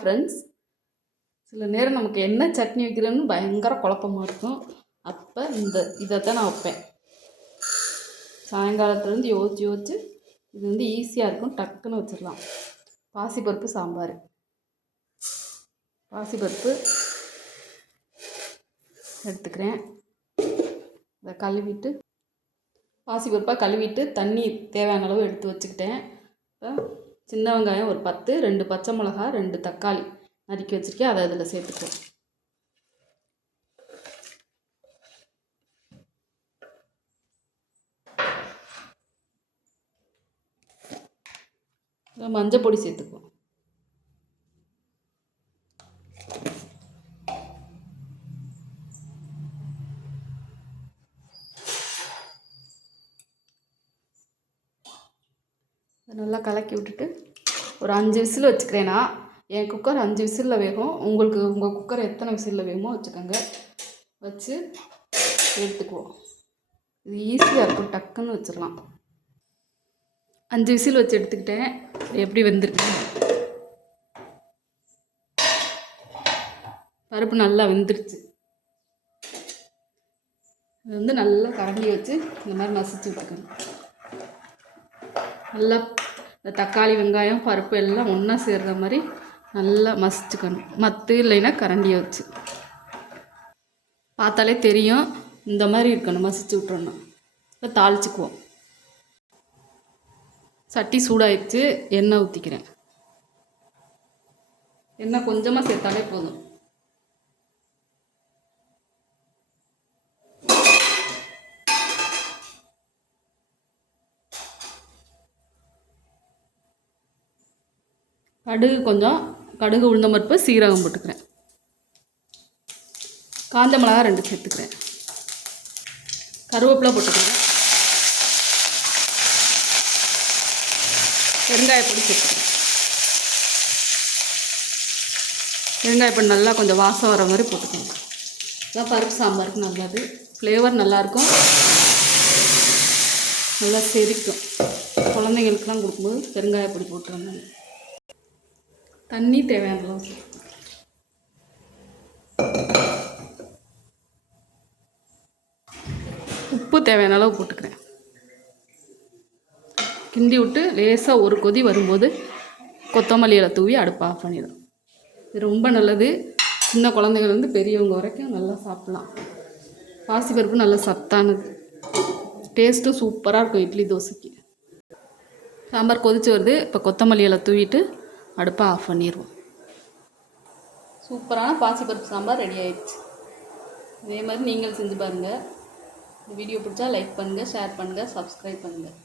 Friends. சில நேரம் நமக்கு என்ன சட்னி வைக்கிறேன்னு பயங்கர குழப்பமாக இருக்கும். அப்போ இதைத்தான் நான் வைப்பேன். சாயங்காலத்துலேருந்து யோசிச்சு இது ஈஸியாக இருக்கும், டக்குன்னு வச்சிடலாம். பாசிப்பருப்பு சாம்பார். பாசிப்பருப்பு எடுத்துக்கிறேன். இதை கழுவிட்டு பாசிப்பருப்பாக கழுவிட்டு தண்ணி தேவையான அளவு எடுத்து வச்சுக்கிட்டேன். இப்போ சின்ன வெங்காயம் ஒரு 10, 2 பச்சை மிளகா, 2 தக்காளி நறுக்கி வச்சுருக்கேன். அதை அதில் சேர்த்துக்குவேன். மஞ்சள் பொடி சேர்த்துக்குவோம். நல்லா கலக்கி விட்டுட்டு ஒரு 5 விசில் வச்சுக்கிறேன்னா, என் குக்கர் 5 விசிலில் வேகும். உங்கள் குக்கர் எத்தனை விசிலில் வேகுமோ வச்சுக்கோங்க. வச்சு எடுத்துக்குவோம். இது ஈஸியாக இருக்கும், டக்குன்னு வச்சிடலாம். 5 விசில் வச்சு எடுத்துக்கிட்டேன். எப்படி வெந்திருக்கு, பருப்பு நல்லா வெந்துருச்சு. இது நல்லா கரண்டி வச்சு இந்த மாதிரி மசிச்சு விட்டுக்கணும். நல்லா இந்த தக்காளி வெங்காயம் பருப்பு எல்லாம் ஒன்றா சேர்கிற மாதிரி நல்லா மசிச்சுக்கணும். மத்து இல்லைன்னா கரண்டியை வச்சு பார்த்தாலே தெரியும். இந்த மாதிரி இருக்கணும், மசிச்சு விட்டுறணும். இப்போ தாளிச்சுக்குவோம். சட்டி சூடாயிடுச்சு. எண்ணெய் ஊற்றிக்கிறேன். எண்ணெய் கொஞ்சமாக சேர்த்தாலே போதும். கடுகு உளுந்தம்பருப்பு சீரகம் போட்டுக்கிறேன். காஞ்ச மிளகா 2 சேர்த்துக்கிறேன். கருவேப்பிலை போட்டுக்கிறேன். பெருங்காயப்பொடி சேர்த்துக்கிறேன். பெருங்காயப்பொடி நல்லா கொஞ்சம் வாசம் வர மாதிரி போட்டுக்கோங்க. இதான் பருப்பு சாம்பாருக்கு நல்லது. ஃப்ளேவர் நல்லாயிருக்கும், நல்லா செரிக்கும். குழந்தைங்களுக்கெல்லாம் கொடுக்கும்போது பெருங்காயப்பொடி போட்டுருந்தாங்க. தண்ணி தேவையான அளவு, உப்பு தேவையான அளவு போட்டுக்கிறேன். கிண்டி விட்டு லேசாக ஒரு கொதி வரும்போது கொத்தமல்லி இலை தூவி அடுப்பை ஆஃப் பண்ணிடும். இது ரொம்ப நல்லது. சின்ன குழந்தைங்கள்லேருந்து பெரியவங்க வரைக்கும் நல்லா சாப்பிட்லாம். பாசிப்பருப்பு நல்லா சத்தானது. டேஸ்ட்டும் சூப்பராக இருக்கும் இட்லி தோசைக்கு. சாம்பார் கொதிச்சு வருது. இப்போ கொத்தமல்லி இலை தூவிட்டு அடுப்பை ஆஃப் பண்ணிடுவோம். சூப்பரான பாசிப்பருப்பு சாம்பார் ரெடி ஆயிடுச்சு. இதே மாதிரி நீங்கள் செஞ்சு பாருங்கள். இந்த வீடியோ பிடிச்சா லைக் பண்ணுங்கள், ஷேர் பண்ணுங்கள், சப்ஸ்கிரைப் பண்ணுங்கள்.